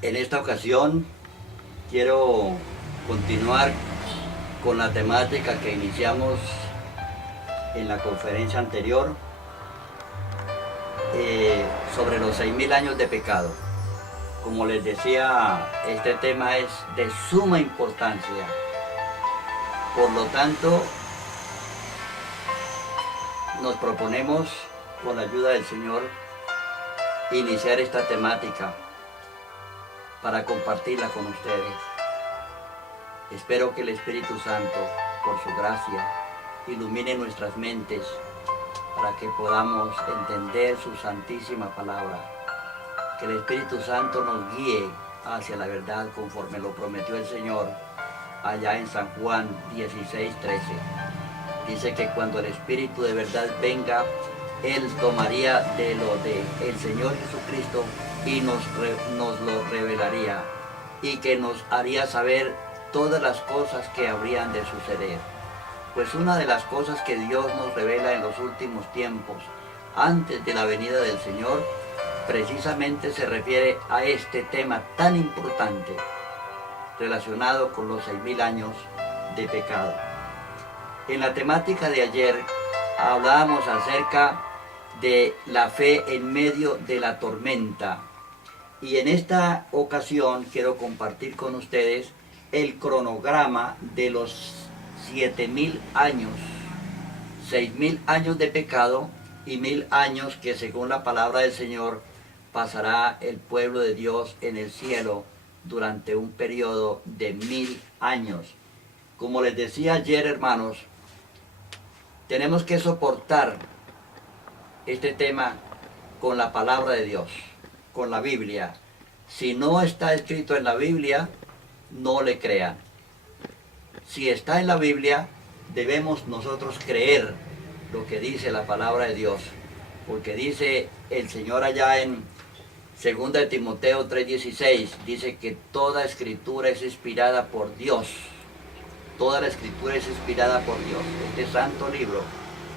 En esta ocasión quiero continuar con la temática que iniciamos en la conferencia anterior sobre los 6000 años de pecado. Como les decía, este tema es de suma importancia. Por lo tanto, nos proponemos, con la ayuda del Señor, iniciar esta temática para compartirla con ustedes. Espero que el Espíritu Santo, por su gracia, ilumine nuestras mentes para que podamos entender su santísima palabra. Que el Espíritu Santo nos guíe hacia la verdad conforme lo prometió el Señor allá en San Juan 16:13. Dice que cuando el Espíritu de verdad venga, Él tomaría de lo de el Señor Jesucristo y nos lo revelaría, y que nos haría saber todas las cosas que habrían de suceder. Pues una de las cosas que Dios nos revela en los últimos tiempos, antes de la venida del Señor, precisamente se refiere a este tema tan importante, relacionado con los 6000 años de pecado. En la temática de ayer hablábamos acerca de la fe en medio de la tormenta. Y en esta ocasión quiero compartir con ustedes el cronograma de los 7000 años, 6000 años de pecado y 1000 años que, según la palabra del Señor, pasará el pueblo de Dios en el cielo durante un periodo de 1000 años. Como les decía ayer, hermanos, tenemos que soportar este tema con la palabra de Dios, con la Biblia. Si no está escrito en la Biblia, no le crean. Si está en la Biblia, debemos nosotros creer lo que dice la palabra de Dios, porque dice el Señor allá en 2 de Timoteo 3:16, dice que toda escritura es inspirada por Dios. Toda la escritura es inspirada por Dios. Este santo libro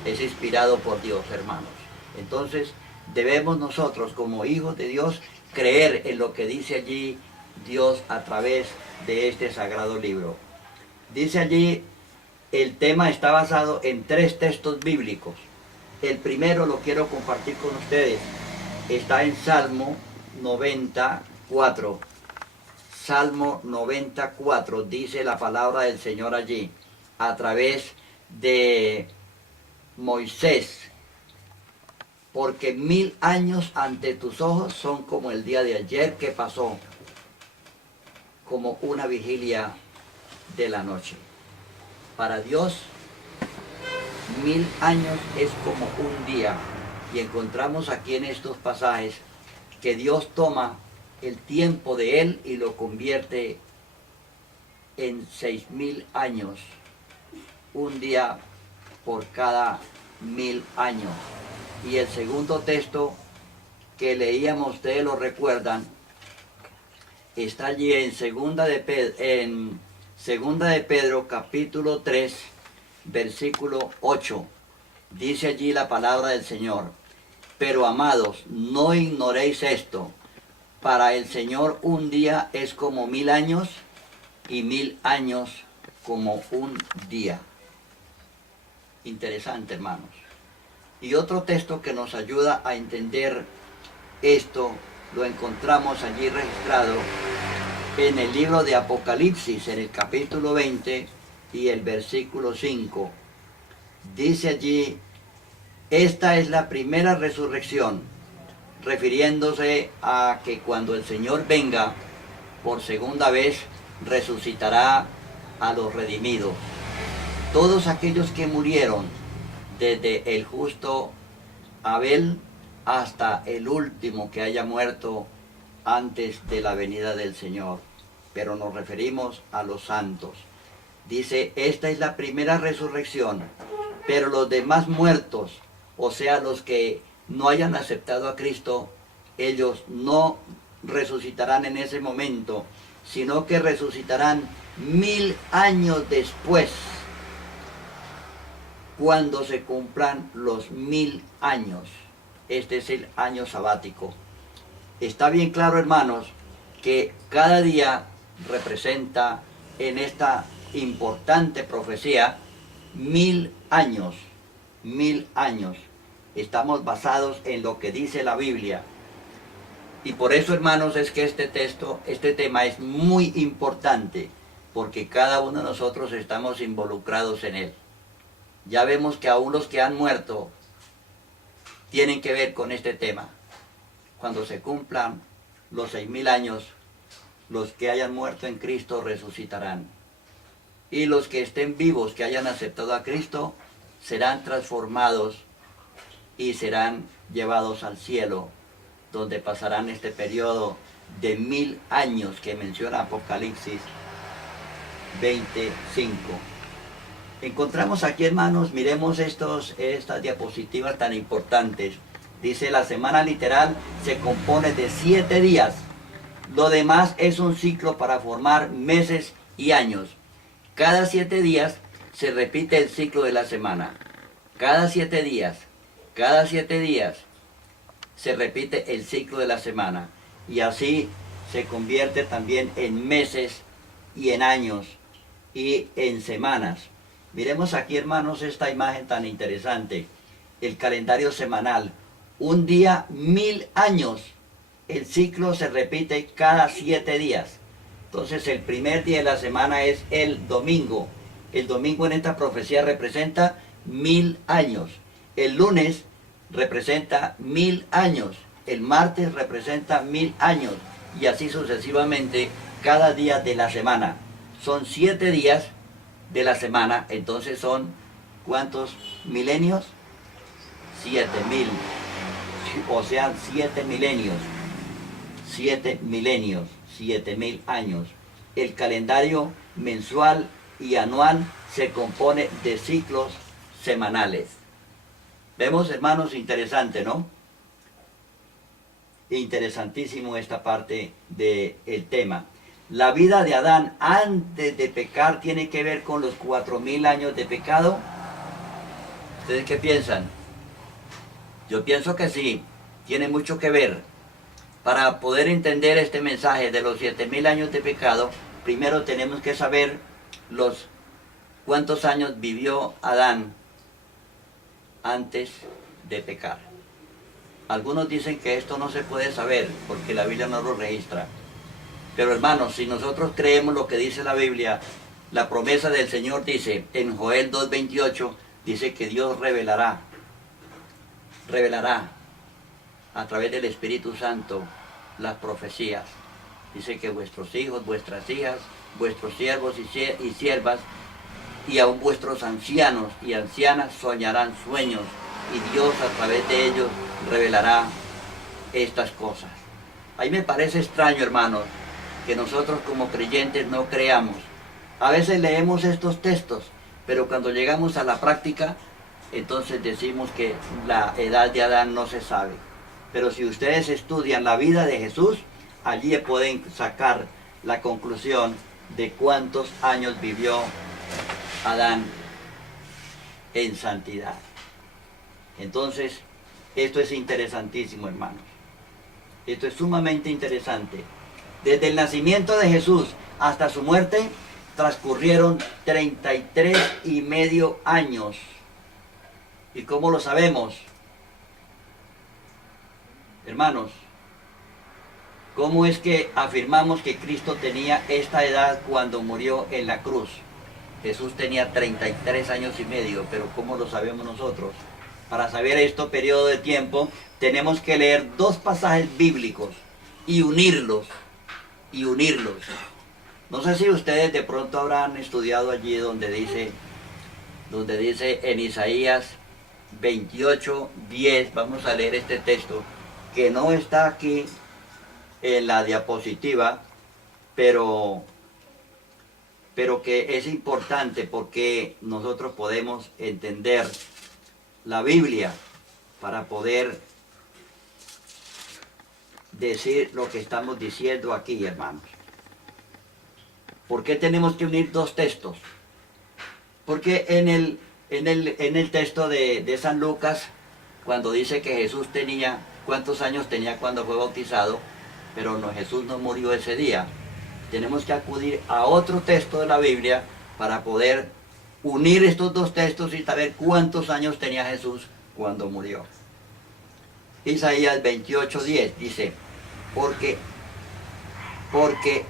es inspirado por Dios, hermanos. Entonces, debemos nosotros, como hijos de Dios, creer en lo que dice allí Dios a través de este sagrado libro. Dice allí, el tema está basado en 3 textos bíblicos. El primero lo quiero compartir con ustedes. Está en Salmo 94. Salmo 94, dice la palabra del Señor allí, a través de Moisés. Porque 1000 años ante tus ojos son como el día de ayer que pasó, como una vigilia de la noche. Para Dios, 1000 años es como un día. Y encontramos aquí en estos pasajes que Dios toma el tiempo de Él y lo convierte en 6000 años. Un día por cada 1000 años. Y el segundo texto que leíamos, ustedes lo recuerdan, está allí en segunda de Pedro capítulo 3, versículo 8. Dice allí la palabra del Señor: pero amados, no ignoréis esto, para el Señor un día es como 1000 años, y 1000 años como un día. Interesante, hermanos. Y otro texto que nos ayuda a entender esto, lo encontramos allí registrado en el libro de Apocalipsis, en el capítulo 20 y el versículo 5. Dice allí: esta es la primera resurrección, refiriéndose a que cuando el Señor venga por segunda vez, resucitará a los redimidos. Todos aquellos que murieron, desde el justo Abel hasta el último que haya muerto antes de la venida del Señor. Pero nos referimos a los santos. Dice, esta es la primera resurrección, pero los demás muertos, o sea, los que no hayan aceptado a Cristo, ellos no resucitarán en ese momento, sino que resucitarán 1000 años después, cuando se cumplan los 1000 años. Este es el año sabático. Está bien claro, hermanos, que cada día representa en esta importante profecía 1000 años, 1000 años. Estamos basados en lo que dice la Biblia. Y por eso, hermanos, es que este tema es muy importante, porque cada uno de nosotros estamos involucrados en él. Ya vemos que aún los que han muerto tienen que ver con este tema. Cuando se cumplan los 6000 años, los que hayan muerto en Cristo resucitarán. Y los que estén vivos, que hayan aceptado a Cristo, serán transformados y serán llevados al cielo, donde pasarán este periodo de 1000 años que menciona Apocalipsis 25. Encontramos aquí, hermanos, miremos estas diapositivas tan importantes. Dice, la semana literal se compone de 7 días. Lo demás es un ciclo para formar meses y años. Cada 7 días se repite el ciclo de la semana. Cada 7 días se repite el ciclo de la semana. Y así se convierte también en meses y en años y en semanas. Miremos aquí, hermanos, esta imagen tan interesante. El calendario semanal. Un día, 1000 años. El ciclo se repite cada 7 días. Entonces el primer día de la semana es el domingo. El domingo en esta profecía representa 1000 años. El lunes representa 1000 años. El martes representa 1000 años. Y así sucesivamente cada día de la semana. Son 7 días de la semana. Entonces son, ¿cuántos milenios? 7000. O sea, 7 milenios. 7 milenios. 7000 años. El calendario mensual y anual se compone de ciclos semanales. Vemos, hermanos, interesante, ¿no? Interesantísimo esta parte del tema. La vida de Adán antes de pecar tiene que ver con los 4000 años de pecado. ¿Ustedes qué piensan? Yo pienso que sí, tiene mucho que ver. Para poder entender este mensaje de los 7000 años de pecado, primero tenemos que saber cuántos años vivió Adán antes de pecar. Algunos dicen que esto no se puede saber porque la Biblia no lo registra. Pero hermanos, si nosotros creemos lo que dice la Biblia, la promesa del Señor dice, en Joel 2:28, dice que Dios revelará a través del Espíritu Santo las profecías. Dice que vuestros hijos, vuestras hijas, vuestros siervos y siervas, y aún vuestros ancianos y ancianas soñarán sueños, y Dios a través de ellos revelará estas cosas. A mí me parece extraño, hermanos, que nosotros como creyentes no creamos. A veces leemos estos textos, pero cuando llegamos a la práctica, entonces decimos que la edad de Adán no se sabe. Pero si ustedes estudian la vida de Jesús, allí pueden sacar la conclusión de cuántos años vivió Adán en santidad. Entonces, esto es interesantísimo, hermanos. Esto es sumamente interesante. Desde el nacimiento de Jesús hasta su muerte, transcurrieron 33,5 años. ¿Y cómo lo sabemos? Hermanos, ¿cómo es que afirmamos que Cristo tenía esta edad cuando murió en la cruz? Jesús tenía 33,5 años, pero ¿cómo lo sabemos nosotros? Para saber este periodo de tiempo, tenemos que leer 2 pasajes bíblicos y unirlos. No sé si ustedes de pronto habrán estudiado allí donde dice en Isaías 28:10, vamos a leer este texto, que no está aquí en la diapositiva, pero que es importante porque nosotros podemos entender la Biblia para poder decir lo que estamos diciendo aquí, hermanos. ¿Por qué tenemos que unir 2 textos? Porque en el texto de San Lucas, cuando dice que Jesús tenía, ¿cuántos años tenía cuando fue bautizado? pero no, Jesús no murió ese día. Tenemos que acudir a otro texto de la Biblia para poder unir estos dos textos y saber cuántos años tenía Jesús cuando murió. Isaías 28:10 dice, porque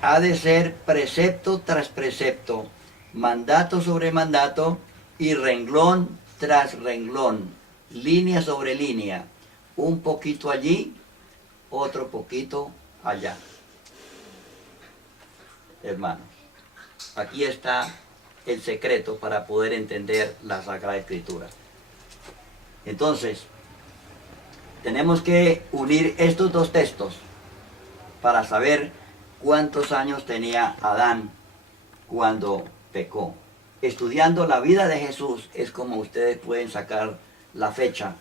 ha de ser precepto tras precepto, mandato sobre mandato y renglón tras renglón, línea sobre línea, un poquito allí, otro poquito allá. Hermanos, aquí está el secreto para poder entender la Sagrada Escritura. Entonces, tenemos que unir estos dos textos para saber cuántos años tenía Adán cuando pecó. Estudiando la vida de Jesús es como ustedes pueden sacar la fecha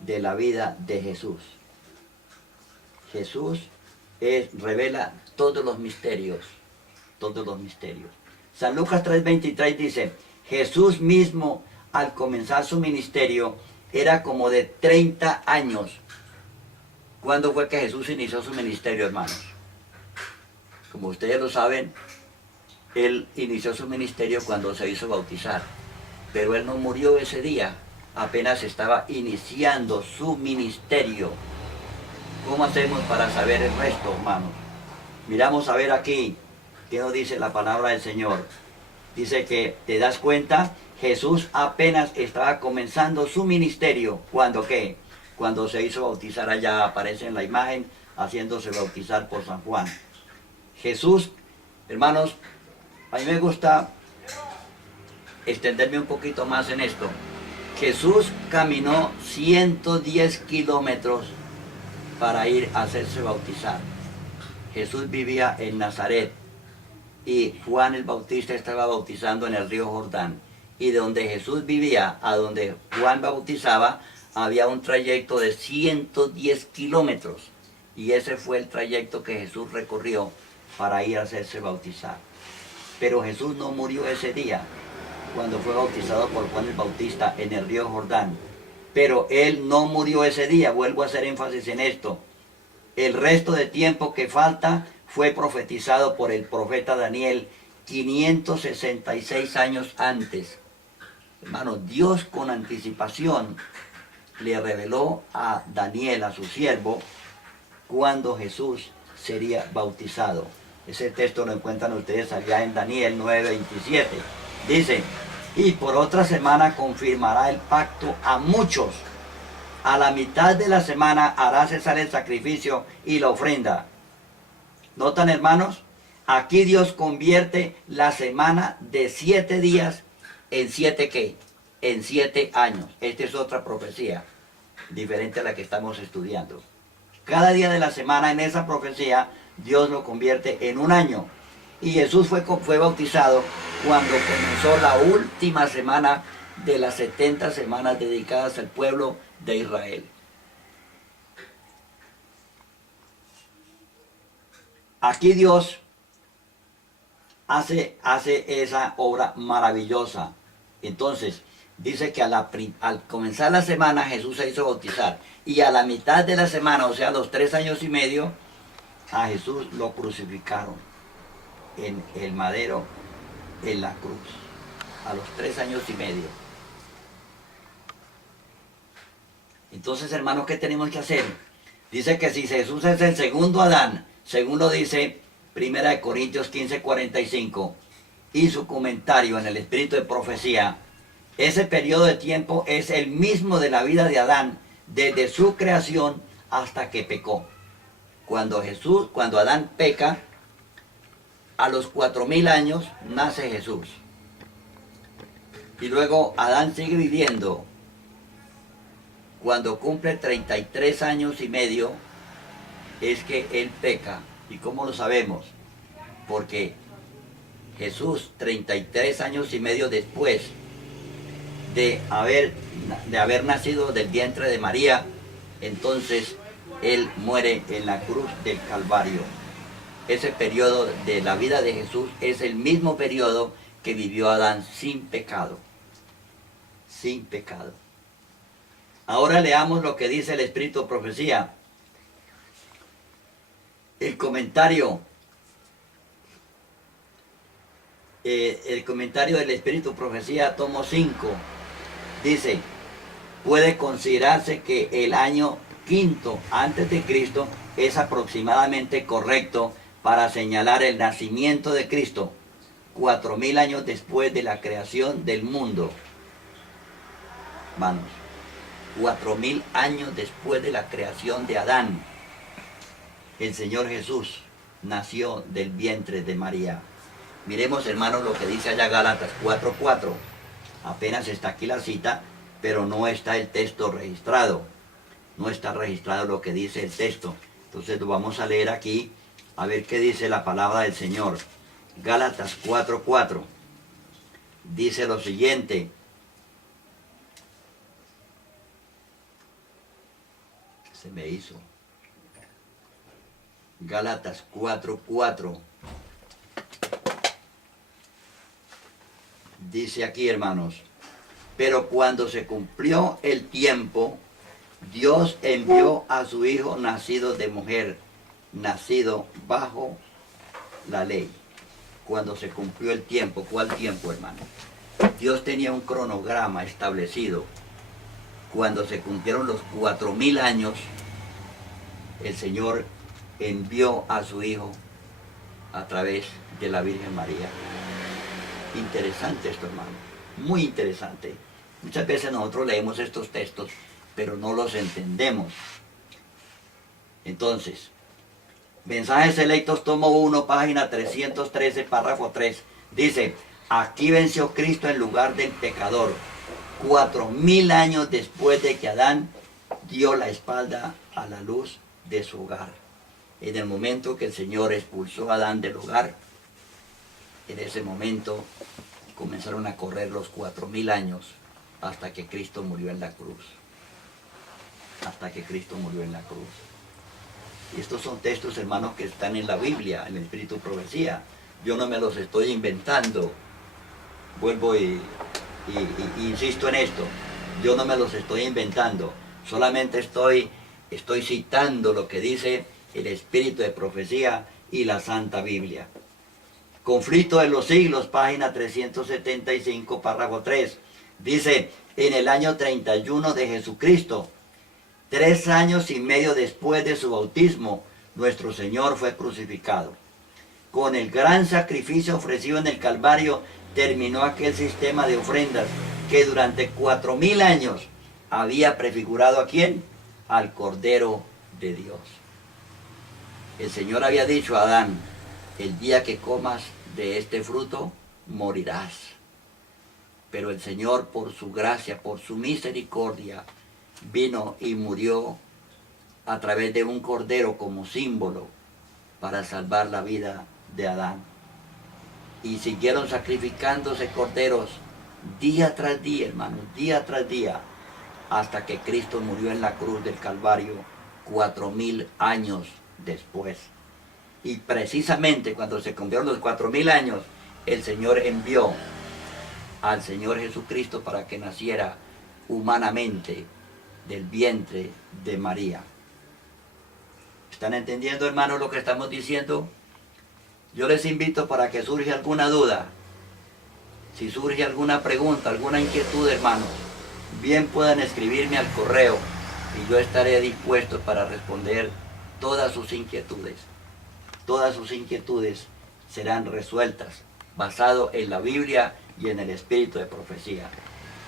de la vida de Jesús. Jesús revela todos los misterios, todos los misterios. San Lucas 3:23 dice, Jesús mismo al comenzar su ministerio era como de 30 años. ¿Cuándo fue que Jesús inició su ministerio, hermanos? Como ustedes lo saben, Él inició su ministerio cuando se hizo bautizar. Pero Él no murió ese día, apenas estaba iniciando su ministerio. ¿Cómo hacemos para saber el resto, hermanos? Miramos a ver aquí, ¿qué nos dice la palabra del Señor? Dice que, ¿te das cuenta? Jesús apenas estaba comenzando su ministerio. ¿Cuándo qué? Cuando se hizo bautizar, allá aparece en la imagen, haciéndose bautizar por San Juan. Jesús, hermanos, a mí me gusta extenderme un poquito más en esto. Jesús caminó 110 kilómetros para ir a hacerse bautizar. Jesús vivía en Nazaret y Juan el Bautista estaba bautizando en el río Jordán. Y de donde Jesús vivía a donde Juan bautizaba había un trayecto de 110 kilómetros. Y ese fue el trayecto que Jesús recorrió para ir a hacerse bautizar. Pero Jesús no murió ese día cuando fue bautizado por Juan el Bautista en el río Jordán. Pero Él no murió ese día, vuelvo a hacer énfasis en esto. El resto de tiempo que falta fue profetizado por el profeta Daniel 566 años antes. Hermano, Dios con anticipación le reveló a Daniel, a su siervo, cuando Jesús sería bautizado. Ese texto lo encuentran ustedes allá en Daniel 9:27. Dice, y por otra semana confirmará el pacto a muchos. A la mitad de la semana hará cesar el sacrificio y la ofrenda. ¿Notan, hermanos? Aquí Dios convierte la semana de 7 días en 7 ¿qué? En 7 años. Esta es otra profecía, diferente a la que estamos estudiando. Cada día de la semana en esa profecía, Dios lo convierte en un año. Y Jesús fue bautizado cuando comenzó la última semana de las 70 semanas dedicadas al pueblo de Israel. Aquí Dios hace esa obra maravillosa. Entonces, dice que al comenzar la semana Jesús se hizo bautizar. Y a la mitad de la semana, o sea, los 3 años y medio, a Jesús lo crucificaron en el madero, en la cruz. A los 3 años y medio. Entonces, hermanos, ¿qué tenemos que hacer? Dice que si Jesús es el segundo Adán, según lo dice 1 Corintios 15:45, y su comentario en el espíritu de profecía, ese periodo de tiempo es el mismo de la vida de Adán, desde su creación hasta que pecó. Cuando Adán peca, a los 4000 años nace Jesús. Y luego Adán sigue viviendo. Cuando cumple 33 años y medio, es que él peca. ¿Y cómo lo sabemos? Porque Jesús, 33 años y medio después de haber nacido del vientre de María, entonces Él muere en la cruz del Calvario. Ese periodo de la vida de Jesús es el mismo periodo que vivió Adán sin pecado. Sin pecado. Ahora leamos lo que dice el Espíritu de Profecía. El comentario del Espíritu Profecía, tomo 5, dice: puede considerarse que el año quinto antes de Cristo es aproximadamente correcto para señalar el nacimiento de Cristo, 4000 años después de la creación del mundo. Hermanos, 4000 años después de la creación de Adán, el Señor Jesús nació del vientre de María. Miremos, hermanos, lo que dice allá Gálatas 4:4. Apenas está aquí la cita, pero no está el texto registrado. No está registrado lo que dice el texto. Entonces lo vamos a leer aquí, a ver qué dice la palabra del Señor. Gálatas 4:4. Dice lo siguiente: se me hizo. Gálatas 4:4. Dice aquí, hermanos: pero cuando se cumplió el tiempo, Dios envió a su Hijo nacido de mujer, nacido bajo la ley. Cuando se cumplió el tiempo, ¿cuál tiempo, hermano? Dios tenía un cronograma establecido. Cuando se cumplieron los 4000 años, el Señor envió a su Hijo a través de la Virgen María. Interesante esto, hermano, muy interesante. Muchas veces nosotros leemos estos textos, pero no los entendemos. Entonces, Mensajes Selectos, tomo 1, página 313, párrafo 3, dice: aquí venció Cristo en lugar del pecador, 4000 años después de que Adán dio la espalda a la luz de su hogar. En el momento que el Señor expulsó a Adán del hogar, en ese momento comenzaron a correr los 4000 años hasta que Cristo murió en la cruz. Hasta que Cristo murió en la cruz. Y estos son textos, hermanos, que están en la Biblia, en el Espíritu Profecía. Yo no me los estoy inventando. Vuelvo y insisto en esto. Yo no me los estoy inventando. Solamente estoy citando lo que dice el Espíritu de Profecía y la Santa Biblia. Conflicto de los siglos, página 375, párrafo 3. Dice: en el año 31 de Jesucristo, 3 años y medio después de su bautismo, nuestro Señor fue crucificado. Con el gran sacrificio ofrecido en el Calvario, terminó aquel sistema de ofrendas que durante 4000 años había prefigurado ¿a quién? Al Cordero de Dios. El Señor había dicho a Adán: el día que comas de este fruto, morirás. Pero el Señor, por su gracia, por su misericordia, vino y murió a través de un cordero como símbolo para salvar la vida de Adán. Y siguieron sacrificándose corderos día tras día, hermanos, día tras día, hasta que Cristo murió en la cruz del Calvario 4000 años después. Y precisamente cuando se cumplieron los 4000 años, el Señor envió al Señor Jesucristo para que naciera humanamente del vientre de María. ¿Están entendiendo, hermanos, lo que estamos diciendo? Yo les invito, para que surja alguna duda, si surge alguna pregunta, alguna inquietud, hermanos, bien puedan escribirme al correo y yo estaré dispuesto para responder todas sus inquietudes. Todas sus inquietudes serán resueltas basado en la Biblia y en el Espíritu de Profecía.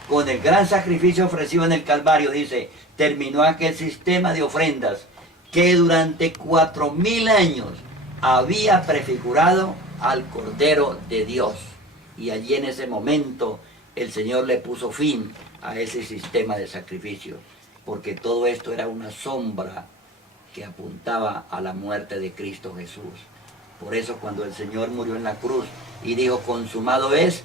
Con el gran sacrificio ofrecido en el Calvario, dice, terminó aquel sistema de ofrendas que durante 4000 años había prefigurado al Cordero de Dios. Y allí en ese momento el Señor le puso fin a ese sistema de sacrificio, porque todo esto era una sombra que apuntaba a la muerte de Cristo Jesús. Por eso cuando el Señor murió en la cruz y dijo: consumado es,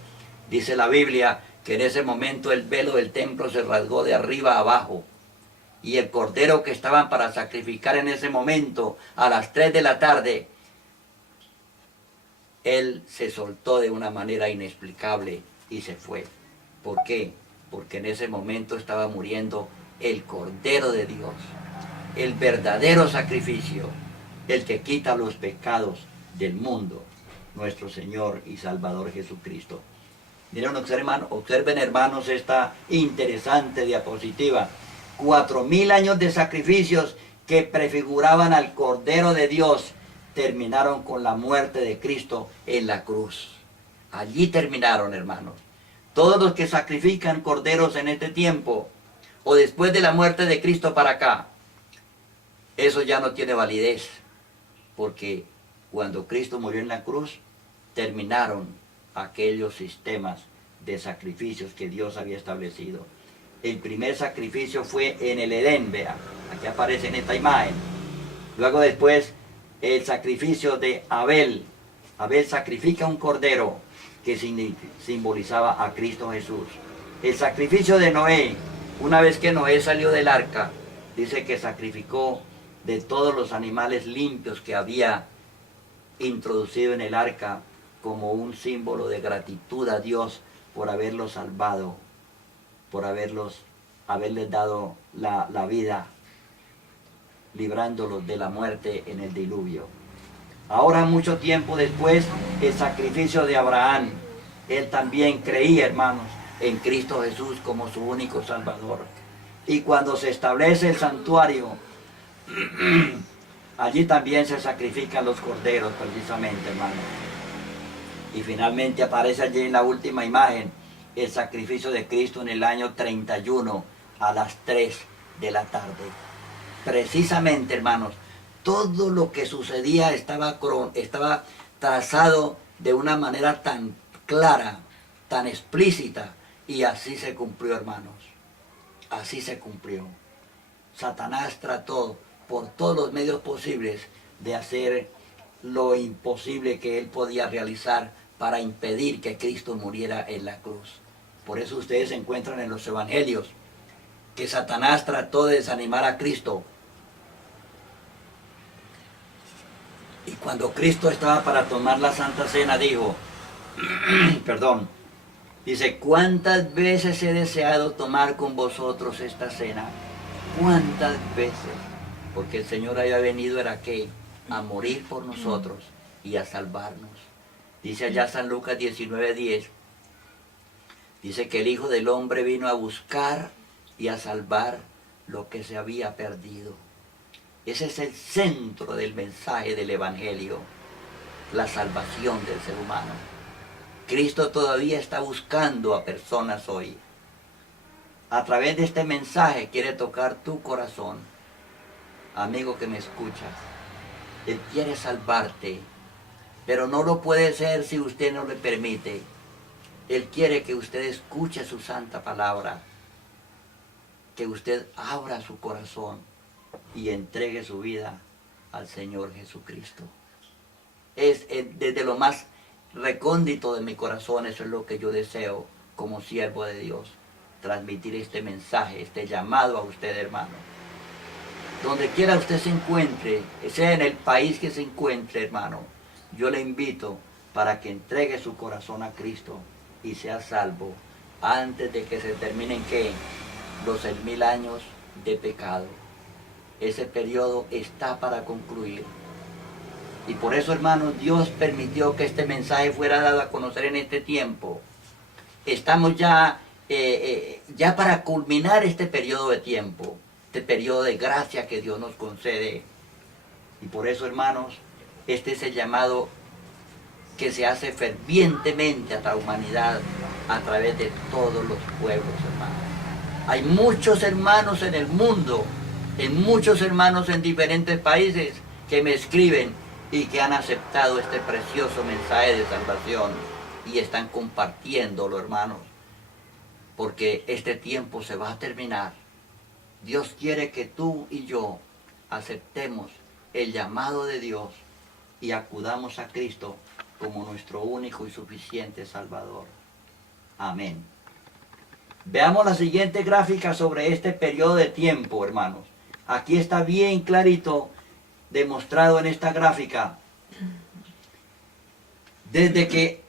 dice la Biblia que en ese momento el velo del templo se rasgó de arriba a abajo, y el cordero que estaban para sacrificar en ese momento a las 3 de la tarde, él se soltó de una manera inexplicable y se fue. ¿Por qué? Porque en ese momento estaba muriendo el Cordero de Dios, el verdadero sacrificio, el que quita los pecados del mundo, nuestro Señor y Salvador Jesucristo. Miren, observen hermanos esta interesante diapositiva. 4000 años de sacrificios que prefiguraban al Cordero de Dios terminaron con la muerte de Cristo en la cruz. Allí terminaron, hermanos. Todos los que sacrifican corderos en este tiempo o después de la muerte de Cristo para acá, eso ya no tiene validez, porque cuando Cristo murió en la cruz, terminaron aquellos sistemas de sacrificios que Dios había establecido. El primer sacrificio fue en el Edén, vea, aquí aparece en esta imagen. Luego después, el sacrificio de Abel. Abel sacrifica un cordero que simbolizaba a Cristo Jesús. El sacrificio de Noé, una vez que Noé salió del arca, dice que sacrificó de todos los animales limpios que había introducido en el arca como un símbolo de gratitud a Dios por haberlos salvado, por haberles dado la vida, librándolos de la muerte en el diluvio. Ahora, mucho tiempo después, el sacrificio de Abraham. Él también creía, hermanos, en Cristo Jesús como su único Salvador. Y cuando se establece el santuario, allí también se sacrifican los corderos, precisamente, hermanos. Y finalmente aparece allí en la última imagen el sacrificio de Cristo en el año 31 a las 3 de la tarde. Precisamente, hermanos, todo lo que sucedía estaba trazado de una manera tan clara, tan explícita, y así se cumplió, hermanos. Así se cumplió. Satanás trató por todos los medios posibles de hacer lo imposible que él podía realizar para impedir que Cristo muriera en la cruz. Por eso ustedes encuentran en los evangelios que Satanás trató de desanimar a Cristo. Y cuando Cristo estaba para tomar la Santa Cena, dijo, perdón, dice, ¿cuántas veces he deseado tomar con vosotros esta cena? ¿Cuántas veces? Porque el Señor había venido, ¿era qué? A morir por nosotros y a salvarnos. Dice allá San Lucas 19:10, dice que el Hijo del Hombre vino a buscar y a salvar lo que se había perdido. Ese es el centro del mensaje del Evangelio, la salvación del ser humano. Cristo todavía está buscando a personas hoy. A través de este mensaje quiere tocar tu corazón. Amigo que me escuchas, Él quiere salvarte, pero no lo puede hacer si usted no le permite. Él quiere que usted escuche su santa palabra, que usted abra su corazón y entregue su vida al Señor Jesucristo. Desde lo más recóndito de mi corazón, eso es lo que yo deseo como siervo de Dios, transmitir este mensaje, este llamado a usted, hermano. Donde quiera usted se encuentre, sea en el país que se encuentre, hermano, yo le invito para que entregue su corazón a Cristo y sea salvo antes de que se terminen, ¿qué? Los 6.000 años de pecado. Ese periodo está para concluir. Y por eso, hermanos, Dios permitió que este mensaje fuera dado a conocer en este tiempo. Estamos ya para culminar este periodo de tiempo, este periodo de gracia que Dios nos concede. Y por eso, hermanos, este es el llamado que se hace fervientemente a la humanidad a través de todos los pueblos, hermanos. Hay muchos hermanos en el mundo, muchos hermanos en diferentes países que me escriben y que han aceptado este precioso mensaje de salvación y están compartiéndolo, hermanos, porque este tiempo se va a terminar. Dios quiere que tú y yo aceptemos el llamado de Dios y acudamos a Cristo como nuestro único y suficiente Salvador. Amén. Veamos la siguiente gráfica sobre este periodo de tiempo, hermanos. Aquí está bien clarito demostrado en esta gráfica. Desde que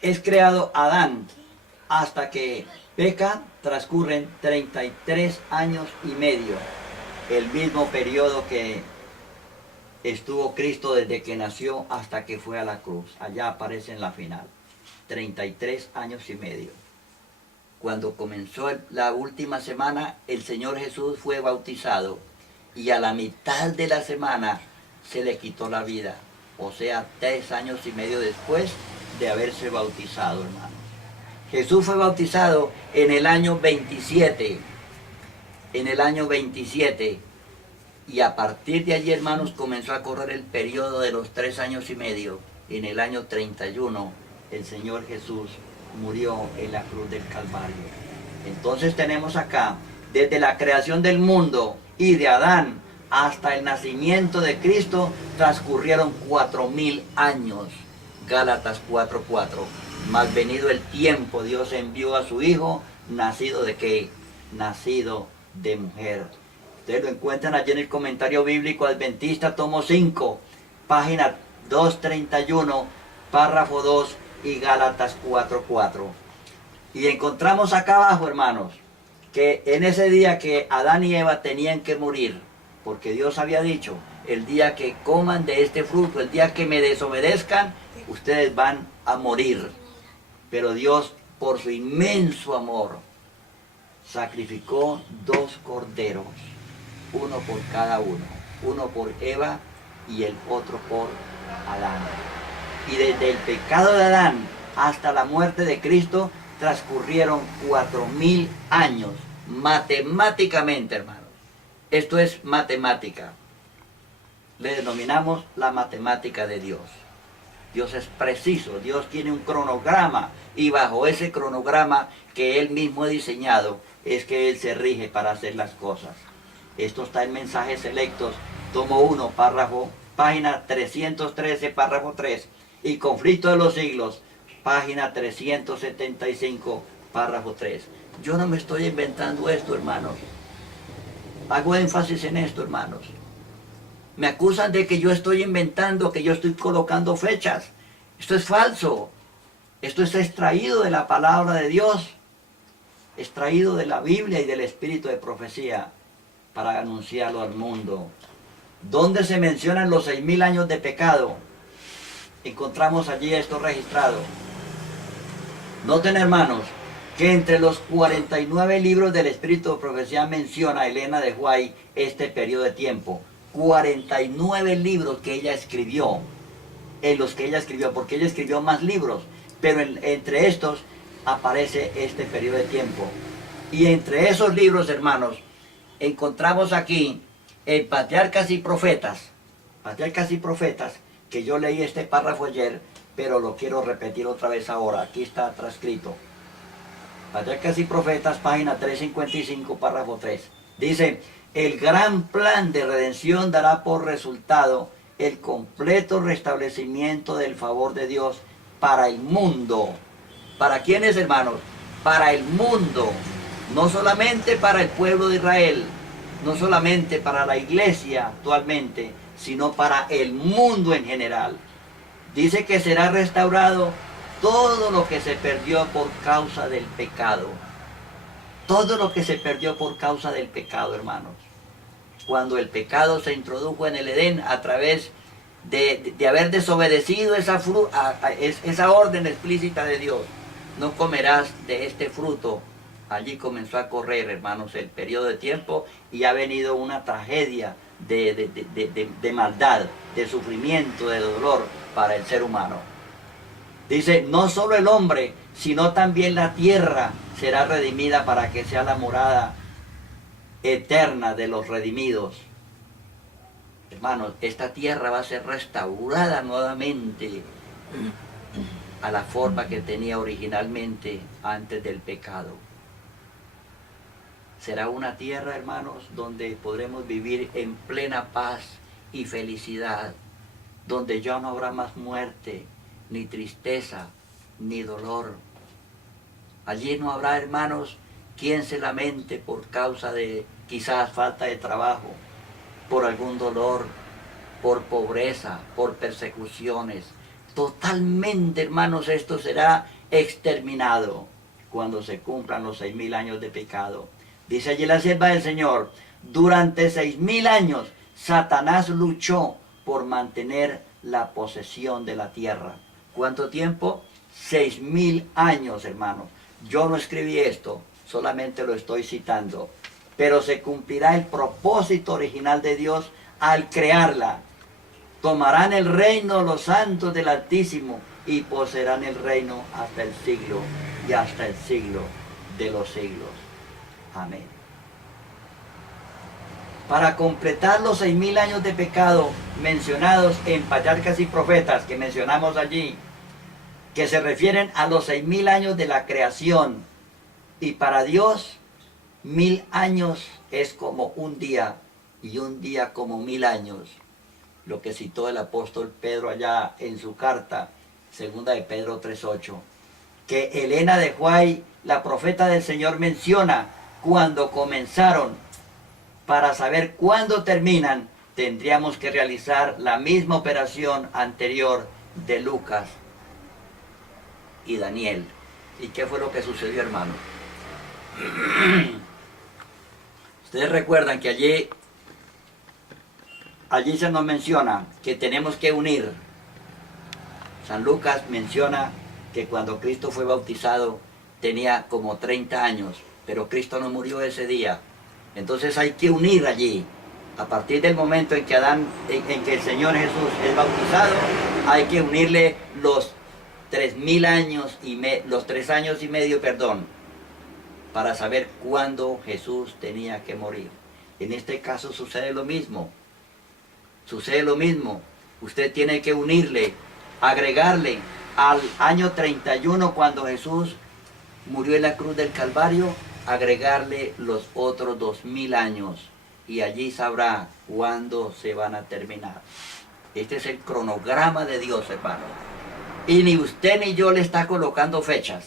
es creado Adán hasta que peca, transcurren 33 años y medio. El mismo periodo que estuvo Cristo desde que nació hasta que fue a la cruz. Allá aparece en la final. 33 años y medio. Cuando comenzó la última semana, el Señor Jesús fue bautizado y a la mitad de la semana se le quitó la vida. O sea, 3 años y medio después de haberse bautizado, hermanos. Jesús fue bautizado en el año 27. En el año 27. Y a partir de allí, hermanos, comenzó a correr el periodo de los 3 años y medio. En el año 31, el Señor Jesús murió en la cruz del Calvario. Entonces tenemos acá, desde la creación del mundo y de Adán hasta el nacimiento de Cristo, transcurrieron 4000 años. Gálatas 4:4. Mas venido el tiempo, Dios envió a su Hijo, nacido ¿de qué? Nacido de mujer. Ustedes lo encuentran allí en el comentario bíblico adventista, tomo 5, página 231, párrafo 2 y Gálatas 4:4. Y encontramos acá abajo, hermanos, que en ese día que Adán y Eva tenían que morir, porque Dios había dicho, el día que coman de este fruto, el día que me desobedezcan, ustedes van a morir. Pero Dios, por su inmenso amor, sacrificó 2 corderos, uno por cada uno por Eva y el otro por Adán. Y desde el pecado de Adán hasta la muerte de Cristo transcurrieron 4000 años, matemáticamente, hermanos. Esto es matemática. Le denominamos la matemática de Dios. Dios es preciso, Dios tiene un cronograma y bajo ese cronograma que Él mismo ha diseñado es que Él se rige para hacer las cosas. Esto está en Mensajes Selectos, tomo 1, página 313, párrafo 3, y Conflicto de los Siglos, página 375, párrafo 3. Yo no me estoy inventando esto, hermanos. Hago énfasis en esto, hermanos. Me acusan de que yo estoy inventando, que yo estoy colocando fechas. Esto es falso. Esto es extraído de la palabra de Dios, extraído de la Biblia y del espíritu de profecía para anunciarlo al mundo. ¿Dónde se mencionan los 6000 años de pecado? Encontramos allí esto registrado. Noten, hermanos, que entre los 49 libros del espíritu de profecía menciona Elena de White este periodo de tiempo. 49 libros que ella escribió, porque ella escribió más libros, pero entre estos aparece este periodo de tiempo. Y entre esos libros, hermanos, encontramos aquí en Patriarcas y Profetas, que yo leí este párrafo ayer, pero lo quiero repetir otra vez ahora. Aquí está transcrito. Patriarcas y Profetas, página 355, párrafo 3. Dice, el gran plan de redención dará por resultado el completo restablecimiento del favor de Dios para el mundo. ¿Para quiénes, hermanos? Para el mundo. No solamente para el pueblo de Israel, no solamente para la iglesia actualmente, sino para el mundo en general. Dice que será restaurado todo lo que se perdió por causa del pecado. Todo lo que se perdió por causa del pecado, hermanos. Cuando el pecado se introdujo en el Edén a través de haber desobedecido esa orden explícita de Dios. No comerás de este fruto. Allí comenzó a correr, hermanos, el periodo de tiempo y ha venido una tragedia de maldad, de sufrimiento, de dolor para el ser humano. Dice, no solo el hombre, sino también la tierra será redimida para que sea la morada eterna de los redimidos. Hermanos, esta tierra va a ser restaurada nuevamente a la forma que tenía originalmente antes del pecado. Será una tierra, hermanos, donde podremos vivir en plena paz y felicidad, donde ya no habrá más muerte, ni tristeza, ni dolor. Allí no habrá, hermanos, quien se lamente por causa de quizás falta de trabajo, por algún dolor, por pobreza, por persecuciones. Totalmente, hermanos, esto será exterminado cuando se cumplan los 6000 años de pecado. Dice allí la sierva del Señor, durante 6000 años Satanás luchó por mantener la posesión de la tierra. ¿Cuánto tiempo? 6.000 años, hermanos. Yo no escribí esto, solamente lo estoy citando. Pero se cumplirá el propósito original de Dios al crearla. Tomarán el reino los santos del Altísimo y poseerán el reino hasta el siglo y hasta el siglo de los siglos. Amén. Para completar los 6.000 años de pecado mencionados en Patriarcas y Profetas que mencionamos allí, que se refieren a los 6.000 años de la creación, y para Dios 1.000 años es como un día y un día como 1.000 años, lo que citó el apóstol Pedro allá en su carta, segunda de Pedro 3:8, que Elena de White, la profeta del Señor, menciona cuando comenzaron. Para saber cuándo terminan, tendríamos que realizar la misma operación anterior de Lucas y Daniel. ¿Y qué fue lo que sucedió, hermano? Ustedes recuerdan que allí se nos menciona que tenemos que unir. San Lucas menciona que cuando Cristo fue bautizado tenía como 30 años, pero Cristo no murió ese día. Entonces hay que unir allí. A partir del momento en que el Señor Jesús es bautizado, hay que unirle los 3.000 años los 3 años y medio, para saber cuándo Jesús tenía que morir. En este caso sucede lo mismo. Sucede lo mismo. Usted tiene que unirle, agregarle al año 31 cuando Jesús murió en la cruz del Calvario, agregarle los otros 2.000 años y allí sabrá cuándo se van a terminar. Este es el cronograma de Dios, hermano. Y ni usted ni yo le está colocando fechas.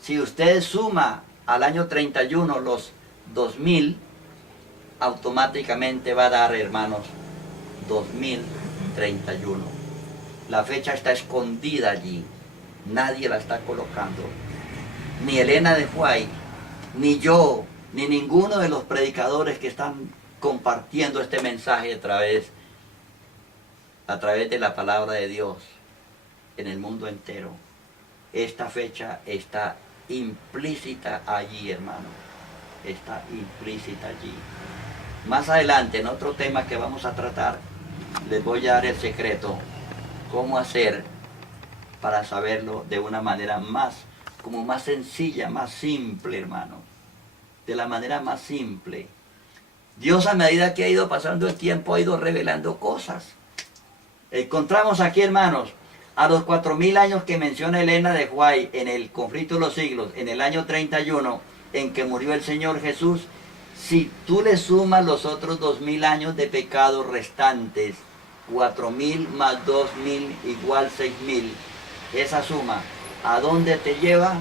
Si usted suma al año 31 los 2.000, automáticamente va a dar, hermanos, 2031. La fecha está escondida allí. Nadie la está colocando. Ni Elena de White, ni yo, ni ninguno de los predicadores que están compartiendo este mensaje a través de la palabra de Dios en el mundo entero. Esta fecha está implícita allí, hermano. Está implícita allí. Más adelante, en otro tema que vamos a tratar, les voy a dar el secreto, cómo hacer para saberlo de una manera más sencilla, más simple, hermano. De la manera más simple. Dios, a medida que ha ido pasando el tiempo, ha ido revelando cosas. Encontramos aquí, hermanos, a los 4.000 años que menciona Elena de White en el conflicto de los siglos, en el año 31, en que murió el Señor Jesús, si tú le sumas los otros 2.000 años de pecado restantes, 4.000 más 2.000 igual 6.000, esa suma, ¿a dónde te lleva?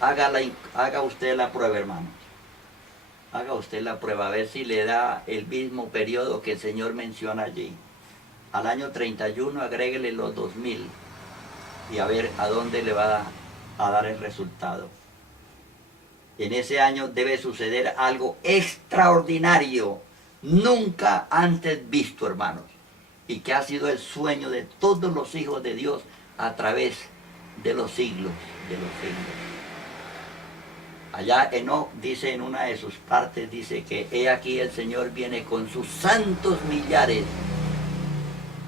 Haga usted la prueba, hermano. Haga usted la prueba, a ver si le da el mismo periodo que el Señor menciona allí. Al año 31 agréguele los 2.000 y a ver a dónde le va a dar el resultado. En ese año debe suceder algo extraordinario, nunca antes visto, hermanos, y que ha sido el sueño de todos los hijos de Dios a través de los siglos, Allá Enoc dice en una de sus partes, dice que he aquí el Señor viene con sus santos millares.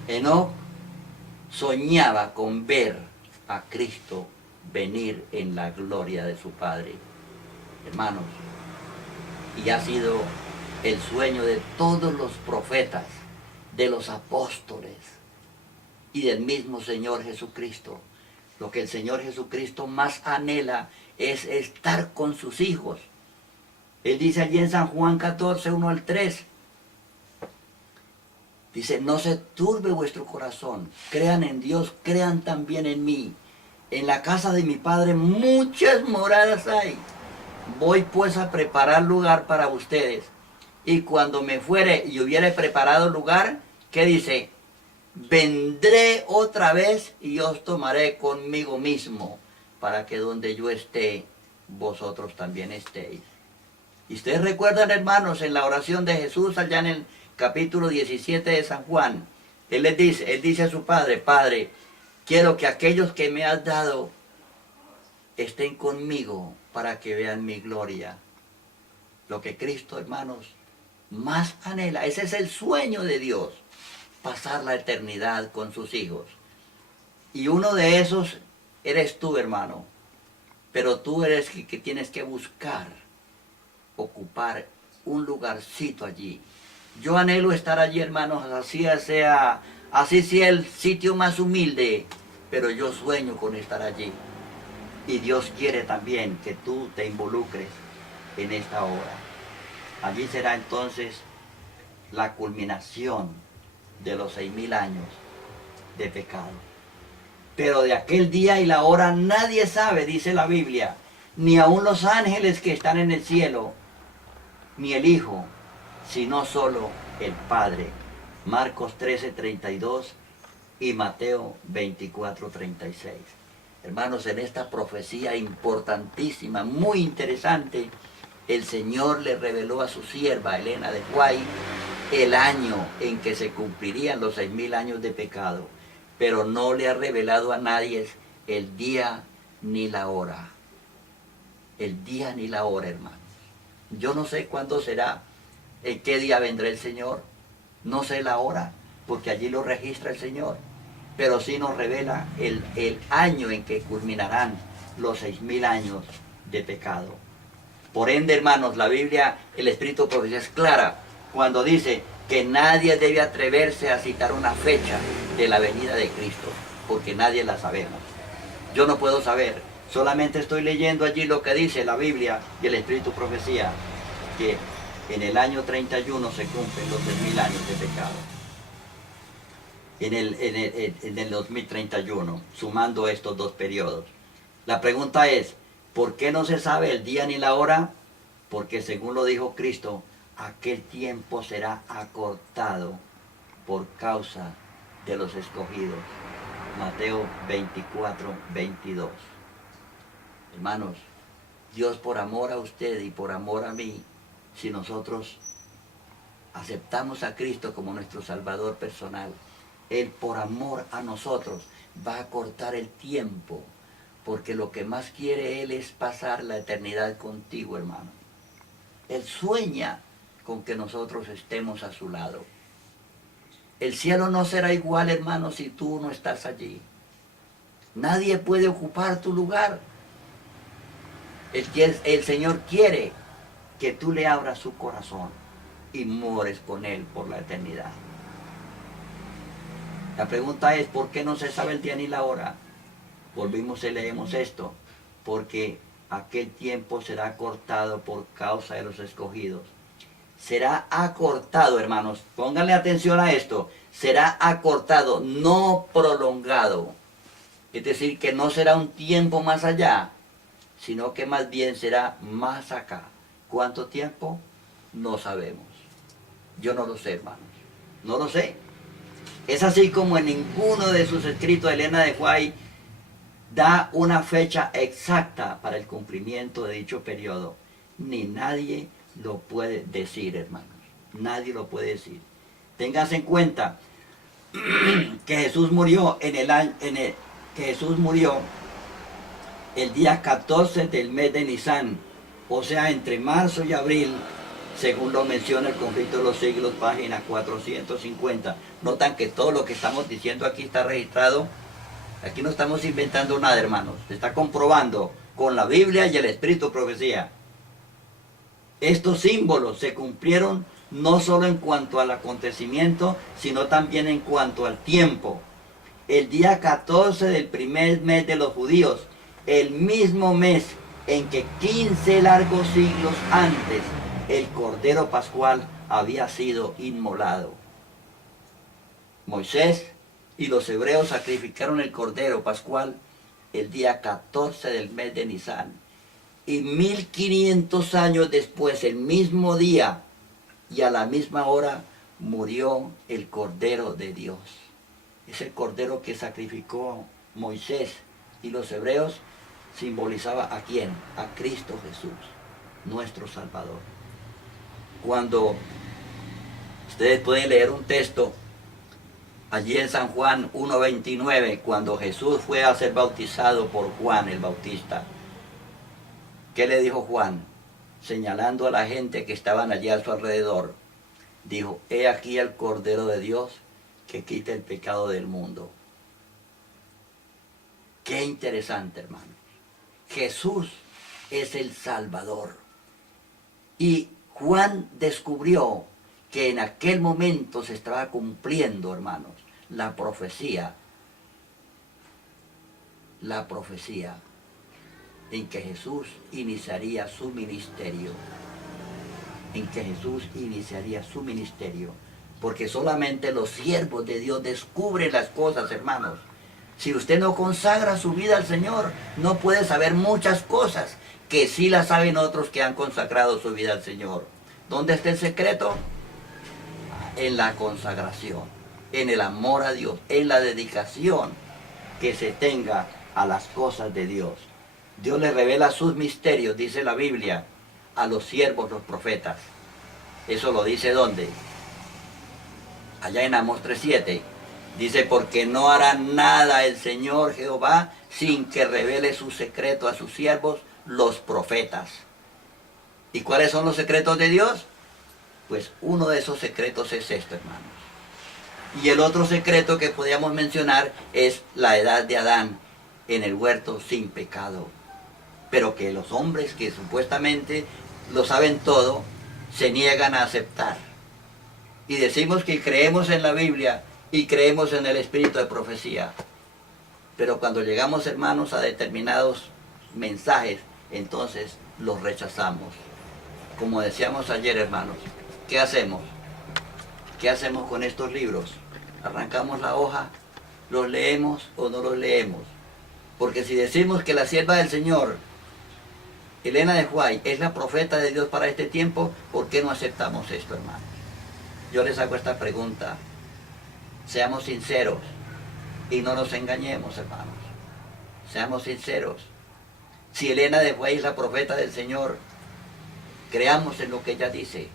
Enoc soñaba con ver a Cristo venir en la gloria de su Padre, hermanos, y ha sido el sueño de todos los profetas, de los apóstoles y del mismo Señor Jesucristo. Lo que el Señor Jesucristo más anhela es estar con sus hijos. Él dice allí en San Juan 14, 1 al 3, dice, no se turbe vuestro corazón, crean en Dios, crean también en mí. En la casa de mi Padre muchas moradas hay. Voy pues a preparar lugar para ustedes. Y cuando me fuere y hubiere preparado lugar, ¿qué dice? Vendré otra vez y os tomaré conmigo mismo, para que donde yo esté, vosotros también estéis. Y ustedes recuerdan, hermanos, en la oración de Jesús allá en el capítulo 17 de San Juan, Él dice a su padre, Padre, quiero que aquellos que me has dado estén conmigo para que vean mi gloria. Lo que Cristo, hermanos, más anhela. Ese es el sueño de Dios, pasar la eternidad con sus hijos. Y uno de esos eres tú, hermano. Pero tú eres que tienes que buscar, ocupar un lugarcito allí. Yo anhelo estar allí, hermanos, así sea el sitio más humilde, pero yo sueño con estar allí. Y Dios quiere también que tú te involucres en esta obra. Allí será entonces la culminación de los 6.000 años de pecado. Pero de aquel día y la hora nadie sabe, dice la Biblia, ni aun los ángeles que están en el cielo, ni el Hijo, sino solo el Padre. Marcos 13:32 y Mateo 24:36. Hermanos, en esta profecía importantísima, muy interesante, el Señor le reveló a su sierva Elena de White el año en que se cumplirían los 6.000 años de pecado, pero no le ha revelado a nadie el día ni la hora. El día ni la hora, hermanos. Yo no sé cuándo será, en qué día vendrá el Señor, no sé la hora, porque allí lo registra el Señor, pero sí nos revela el año en que culminarán los 6.000 años de pecado. Por ende, hermanos, la Biblia, el Espíritu de Profecía es clara cuando dice que nadie debe atreverse a citar una fecha de la venida de Cristo, porque nadie la sabemos. Yo no puedo saber, solamente estoy leyendo allí lo que dice la Biblia y el Espíritu de Profecía, que en el año 31 se cumplen los 6.000 años de pecado. En el 2031, sumando estos dos periodos. La pregunta es, ¿por qué no se sabe el día ni la hora? Porque según lo dijo Cristo, aquel tiempo será acortado por causa de los escogidos. Mateo 24:22. Hermanos, Dios por amor a usted y por amor a mí, si nosotros aceptamos a Cristo como nuestro Salvador personal, Él por amor a nosotros va a acortar el tiempo, porque lo que más quiere Él es pasar la eternidad contigo, hermano. Él sueña con que nosotros estemos a su lado. El cielo no será igual, hermano, si tú no estás allí. Nadie puede ocupar tu lugar. El Señor quiere que tú le abras su corazón y mores con Él por la eternidad. La pregunta es, ¿por qué no se sabe el día ni la hora? Volvimos y leemos esto, porque aquel tiempo será acortado por causa de los escogidos. Será acortado, hermanos, pónganle atención a esto, será acortado, no prolongado. Es decir, que no será un tiempo más allá, sino que más bien será más acá. ¿Cuánto tiempo? No sabemos. Yo no lo sé, hermanos, no lo sé. Es así como en ninguno de sus escritos Elena de White da una fecha exacta para el cumplimiento de dicho periodo. Ni nadie lo puede decir, hermanos. Nadie lo puede decir. Ténganse en cuenta que Jesús murió el día 14 del mes de Nisan, o sea, entre marzo y abril, según lo menciona el Conflicto de los Siglos, página 450. Notan que todo lo que estamos diciendo aquí está registrado. Aquí no estamos inventando nada, hermanos. Se está comprobando con la Biblia y el Espíritu de Profecía. Estos símbolos se cumplieron no solo en cuanto al acontecimiento, sino también en cuanto al tiempo. El día 14 del primer mes de los judíos, el mismo mes en que 15 largos siglos antes el Cordero Pascual había sido inmolado. Moisés y los hebreos sacrificaron el Cordero Pascual el día 14 del mes de Nisan. Y 1500 años después, el mismo día y a la misma hora, murió el Cordero de Dios. Ese Cordero que sacrificó Moisés y los hebreos simbolizaba ¿a quién? A Cristo Jesús, nuestro Salvador. Cuando ustedes pueden leer un texto Allí en San Juan 1:29, cuando Jesús fue a ser bautizado por Juan el Bautista, ¿qué le dijo Juan? Señalando a la gente que estaban allí a su alrededor, dijo, he aquí el Cordero de Dios que quita el pecado del mundo. Qué interesante, hermanos. Jesús es el Salvador. Y Juan descubrió que en aquel momento se estaba cumpliendo, hermanos, la profecía en que Jesús iniciaría su ministerio. Porque solamente los siervos de Dios descubren las cosas, hermanos. Si usted no consagra su vida al Señor, no puede saber muchas cosas que sí las saben otros que han consagrado su vida al Señor. ¿Dónde está el secreto? En la consagración, en el amor a Dios, en la dedicación que se tenga a las cosas de Dios. Dios le revela sus misterios, dice la Biblia, a los siervos, los profetas. Eso lo dice ¿dónde? Allá en Amós 3:7. Dice, porque no hará nada el Señor Jehová sin que revele su secreto a sus siervos, los profetas. ¿Y cuáles son los secretos de Dios? Pues uno de esos secretos es esto, hermanos. Y el otro secreto que podríamos mencionar es la edad de Adán en el huerto sin pecado. Pero que los hombres que supuestamente lo saben todo, se niegan a aceptar. Y decimos que creemos en la Biblia y creemos en el espíritu de profecía. Pero cuando llegamos, hermanos, a determinados mensajes, entonces los rechazamos. Como decíamos ayer, hermanos, ¿qué hacemos? ¿Qué hacemos con estos libros? ¿Arrancamos la hoja? ¿Los leemos o no los leemos? Porque si decimos que la sierva del Señor, Elena de White, es la profeta de Dios para este tiempo, ¿por qué no aceptamos esto, hermanos? Yo les hago esta pregunta. Seamos sinceros y no nos engañemos, hermanos. Seamos sinceros. Si Elena de White es la profeta del Señor, creamos en lo que ella dice.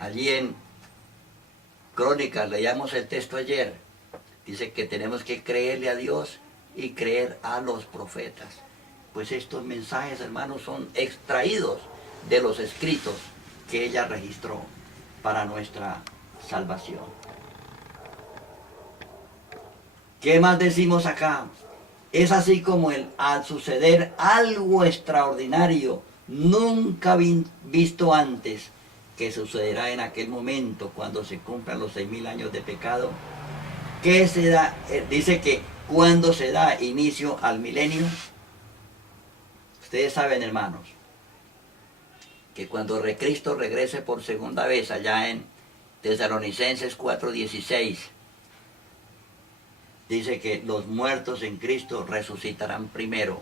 Allí en Crónicas, leíamos el texto ayer, dice que tenemos que creerle a Dios y creer a los profetas. Pues estos mensajes, hermanos, son extraídos de los escritos que ella registró para nuestra salvación. ¿Qué más decimos acá? Es así como al suceder algo extraordinario, nunca visto antes, que sucederá en aquel momento cuando se cumplan los 6.000 años de pecado. ¿Qué se da? Dice que cuando se da inicio al milenio. Ustedes saben, hermanos, que cuando Cristo regrese por segunda vez, allá en Tesalonicenses 4:16, dice que los muertos en Cristo resucitarán primero.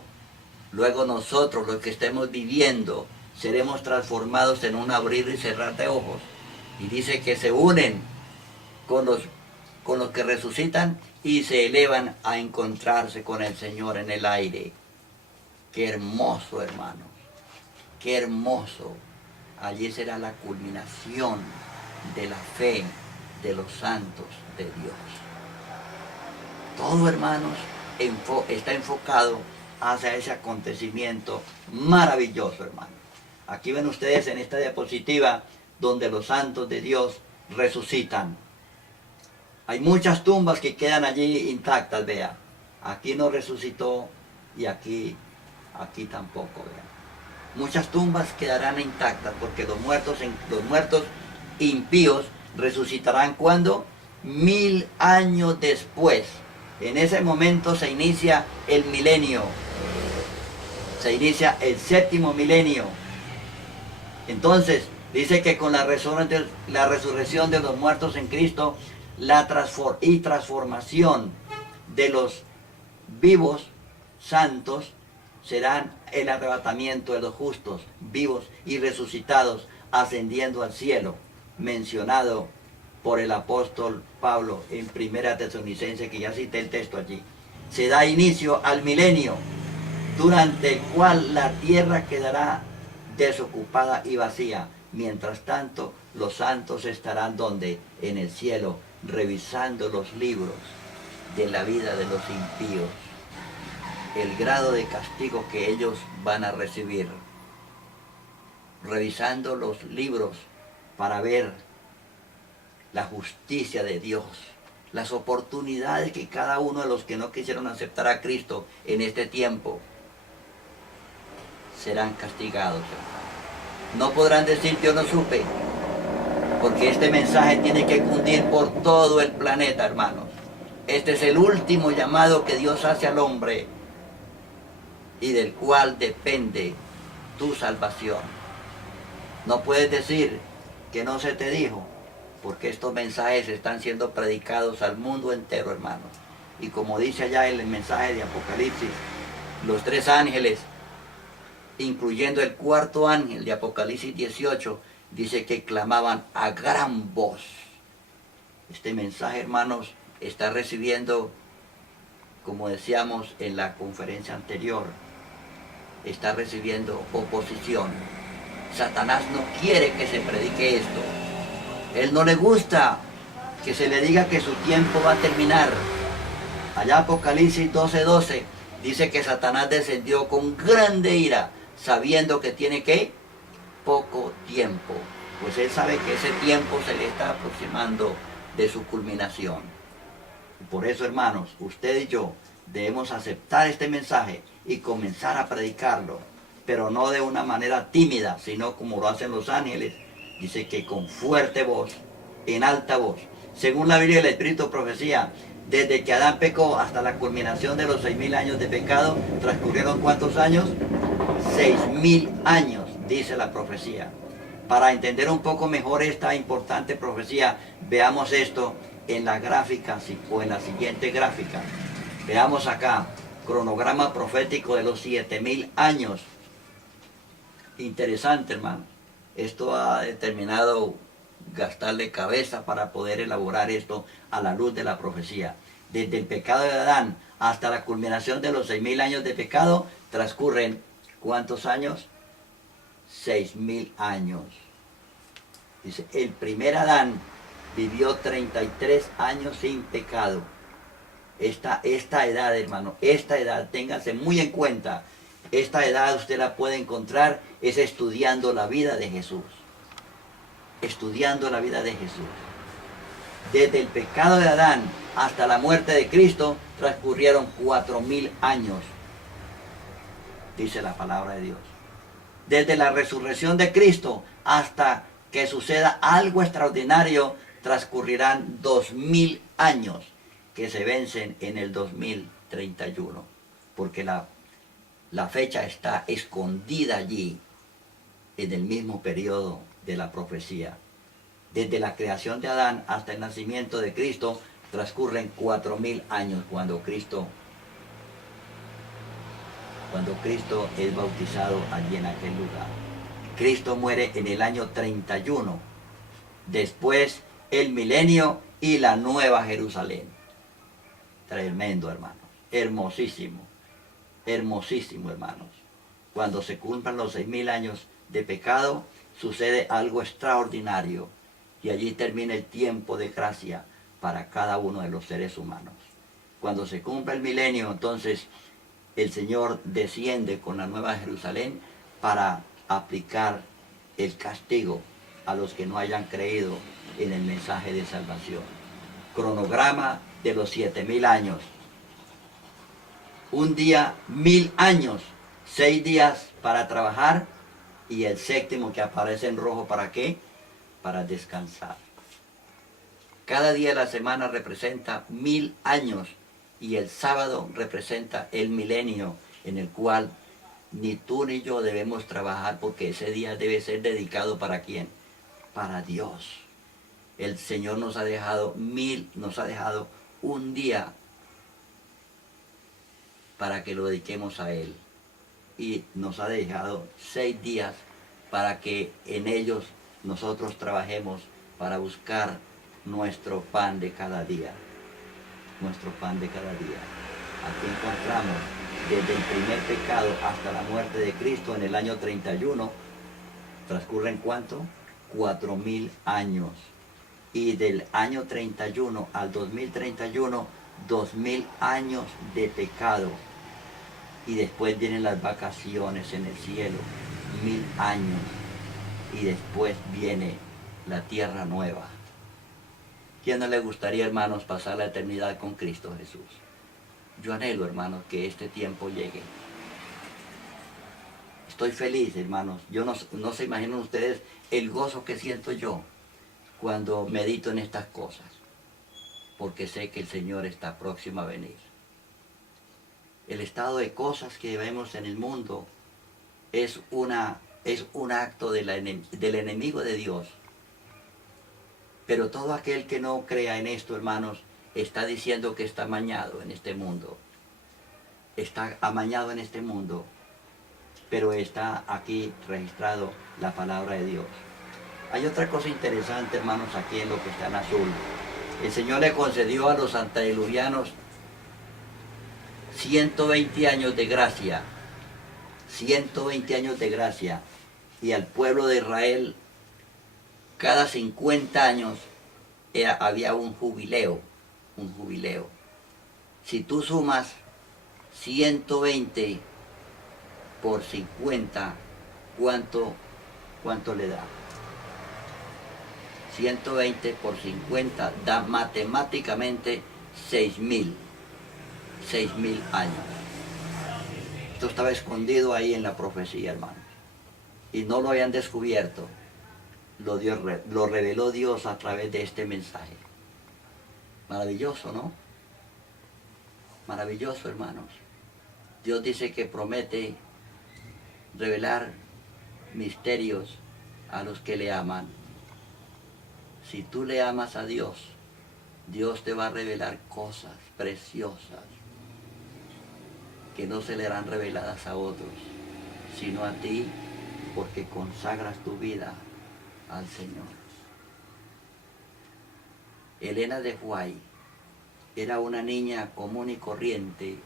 Luego nosotros, los que estemos viviendo, seremos transformados en un abrir y cerrar de ojos. Y dice que se unen con los que resucitan y se elevan a encontrarse con el Señor en el aire. Qué hermoso, hermanos. Qué hermoso. Allí será la culminación de la fe de los santos de Dios. Todo, hermanos, está enfocado hacia ese acontecimiento maravilloso, hermanos. Aquí ven ustedes en esta diapositiva donde los santos de Dios resucitan. Hay muchas tumbas que quedan allí intactas, vea. Aquí no resucitó y aquí tampoco, vea. Muchas tumbas quedarán intactas porque los muertos impíos resucitarán ¿cuándo? 1000 años después. En ese momento se inicia el milenio. Se inicia el 7º milenio. Entonces, dice que con la resurrección de los muertos en Cristo, la transformación de los vivos santos serán el arrebatamiento de los justos, vivos y resucitados, ascendiendo al cielo, mencionado por el apóstol Pablo en 1 Tesalonicenses, que ya cité el texto allí. Se da inicio al milenio, durante el cual la tierra quedará desocupada y vacía. Mientras tanto, los santos estarán ¿dónde? En el cielo, revisando los libros de la vida de los impíos, el grado de castigo que ellos van a recibir, revisando los libros para ver la justicia de Dios, las oportunidades que cada uno de los que no quisieron aceptar a Cristo en este tiempo serán castigados. No podrán decir yo no supe, porque este mensaje tiene que cundir por todo el planeta, hermanos. Este es el último llamado que Dios hace al hombre y del cual depende tu salvación. No puedes decir que no se te dijo, porque estos mensajes están siendo predicados al mundo entero, hermanos. Y como dice allá en el mensaje de Apocalipsis, los 3 ángeles, incluyendo el 4º ángel de Apocalipsis 18, dice que clamaban a gran voz. Este mensaje, hermanos, está recibiendo, como decíamos en la conferencia anterior, está recibiendo oposición. Satanás no quiere que se predique esto. Él no le gusta que se le diga que su tiempo va a terminar. Allá Apocalipsis 12:12 dice que Satanás descendió con grande ira, sabiendo que tiene que poco tiempo. Pues él sabe que ese tiempo se le está aproximando de su culminación. Y por eso, hermanos, usted y yo debemos aceptar este mensaje y comenzar a predicarlo, pero no de una manera tímida, sino como lo hacen los ángeles. Dice que con fuerte voz, en alta voz. Según la Biblia, el Espíritu de Profecía, desde que Adán pecó hasta la culminación de los 6.000 años de pecado, transcurrieron ¿cuántos años? 6.000 años, dice la profecía. Para entender un poco mejor esta importante profecía, veamos esto en la gráfica o en la siguiente gráfica. Veamos acá, cronograma profético de los 7.000 años. Interesante, hermano. Esto ha determinado gastarle cabeza para poder elaborar esto a la luz de la profecía. Desde el pecado de Adán hasta la culminación de los 6.000 años de pecado, transcurren ¿cuántos años? 6.000 años. Dice, el primer Adán vivió 33 años sin pecado. Esta edad, hermano, esta edad, ténganse muy en cuenta, esta edad usted la puede encontrar es estudiando la vida de Jesús. Estudiando la vida de Jesús. Desde el pecado de Adán hasta la muerte de Cristo transcurrieron 4.000 años, dice la palabra de Dios. Desde la resurrección de Cristo hasta que suceda algo extraordinario, transcurrirán 2.000 años que se vencen en el 2031, porque la fecha está escondida allí en el mismo periodo de la profecía. Desde la creación de Adán hasta el nacimiento de Cristo transcurren 4.000 años cuando Cristo es bautizado allí en aquel lugar. Cristo muere en el año 31, después el milenio y la nueva Jerusalén. Tremendo, hermanos, hermosísimo, hermosísimo, hermanos. Cuando se cumplan los 6.000 años de pecado, sucede algo extraordinario y allí termina el tiempo de gracia para cada uno de los seres humanos. Cuando se cumpla el milenio, entonces el Señor desciende con la nueva Jerusalén para aplicar el castigo a los que no hayan creído en el mensaje de salvación. Cronograma de los 7.000 años. Un día, 1.000 años, 6 días para trabajar y el séptimo que aparece en rojo, ¿para qué? Para descansar. Cada día de la semana representa 1.000 años y el sábado representa el milenio en el cual ni tú ni yo debemos trabajar, porque ese día debe ser dedicado ¿para quién? Para Dios. El Señor nos ha dejado un día para que lo dediquemos a Él. Y nos ha dejado 6 días para que en ellos nosotros trabajemos para buscar nuestro pan de cada día. Nuestro pan de cada día. Aquí encontramos desde el primer pecado hasta la muerte de Cristo en el año 31. ¿Transcurren cuánto? 4.000 años. Y del año 31 al 2031, 2000 años de pecado. Y después vienen las vacaciones en el cielo, 1000 años. Y después viene la tierra nueva. ¿Quién no le gustaría, hermanos, pasar la eternidad con Cristo Jesús? Yo anhelo, hermanos, que este tiempo llegue. Estoy feliz, hermanos. Yo no se imaginan ustedes el gozo que siento yo cuando medito en estas cosas, porque sé que el Señor está próximo a venir. El estado de cosas que vemos en el mundo es un acto del enemigo de Dios. Pero todo aquel que no crea en esto, hermanos, está diciendo que está amañado en este mundo. Está amañado en este mundo, pero está aquí registrado la palabra de Dios. Hay otra cosa interesante, hermanos, aquí en lo que está en azul. El Señor le concedió a los antediluvianos 120 años de gracia. 120 años de gracia. Y al pueblo de Israel, cada 50 años había un jubileo. Un jubileo. Si tú sumas 120 por 50, ¿cuánto le da? 120 por 50 da matemáticamente 6.000 años. Esto estaba escondido ahí en la profecía, hermanos. Y no lo habían descubierto. Lo reveló Dios a través de este mensaje. Maravilloso, ¿no? Maravilloso, hermanos. Dios dice que promete revelar misterios a los que le aman. Si tú le amas a Dios, Dios te va a revelar cosas preciosas que no se le harán reveladas a otros, sino a ti, porque consagras tu vida al Señor. Elena de White era una niña común y corriente